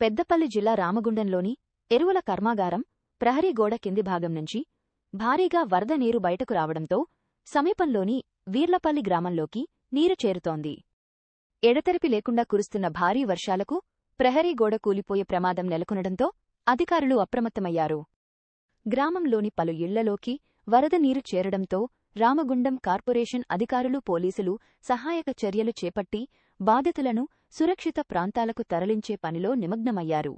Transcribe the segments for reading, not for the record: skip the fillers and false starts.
పెద్దపల్లి జిల్లా రామగుండంలోని ఎరువుల కర్మాగారం ప్రహరీ గోడ కింది భాగం నుంచి భారీగా వరద నీరు బయటకు రావడంతో సమీపంలోని వీర్లపల్లి గ్రామంలోకి నీరు చేరుతోంది. ఎడతెరిపి లేకుండా కురుస్తున్న భారీ వర్షాలకు ప్రహరీ గోడ కూలిపోయే ప్రమాదం నెలకొనడంతో అధికారులు అప్రమత్తమయ్యారు. గ్రామంలోని పలు ఇళ్లలోకి వరద నీరు చేరడంతో రామగుండం కార్పొరేషన్ అధికారులు పోలీసులు సహాయక చర్యలు చేపట్టి బాధితులను సురక్షిత ప్రాంతాలకు తరలించే పనిలో నిమగ్నమయ్యారు.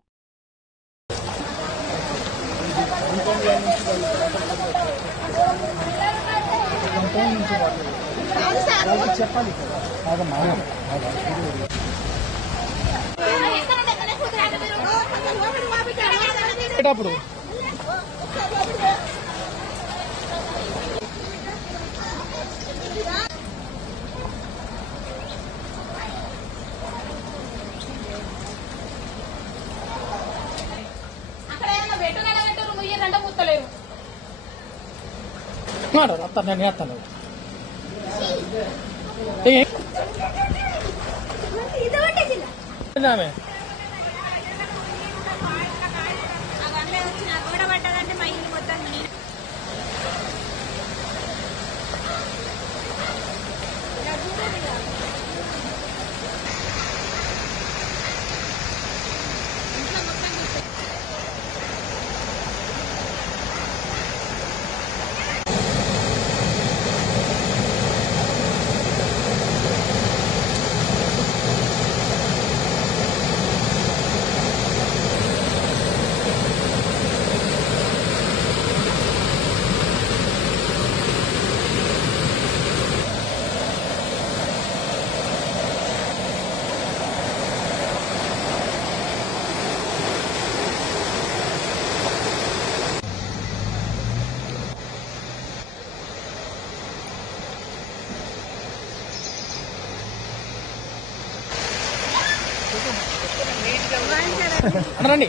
రండి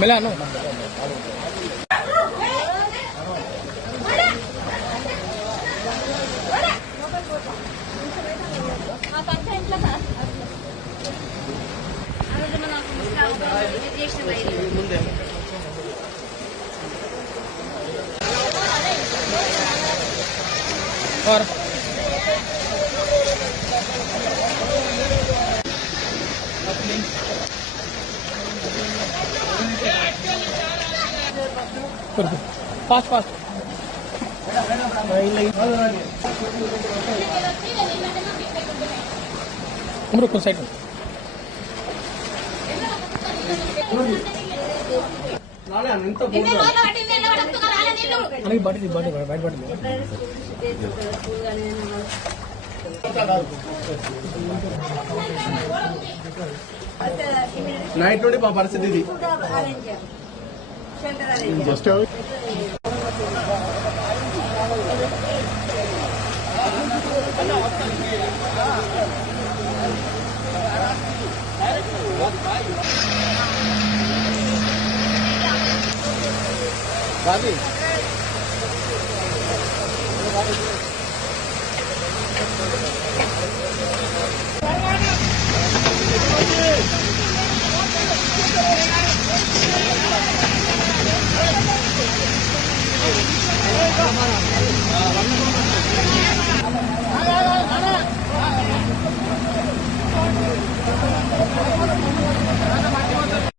మెలాను फास्ट फास्ट रुको साइड में నైట్ నుండి మా పరిస్థితి ఇది. Bobby.